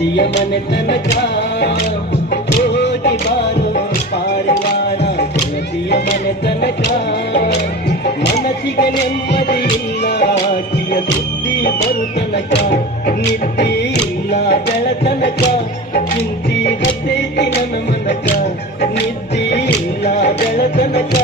ಗೆಳತಿಯ ಮನೆ ತನಕ ಹೋಗಿ ಬಾರೋ ಪಾರಿವಾಳ ಗೆಳತಿಯ ಮನೆ ತನಕ ಮನಸ್ಸಿಗೆ ನೆಮ್ಮದಿ ಇಲ್ಲ ಆಕಿಯ ಸುದ್ದಿ ಬರು ತನಕ ನಿದ್ದೆ ಇಲ್ಲ ಬೆಳತನಕ ಚಿಂತಿ ಹತ್ತೈತಿ ನನ್ನ ಮನಕ ನಿದ್ದೆ ಇಲ್ಲ ಬೆಳತನಕ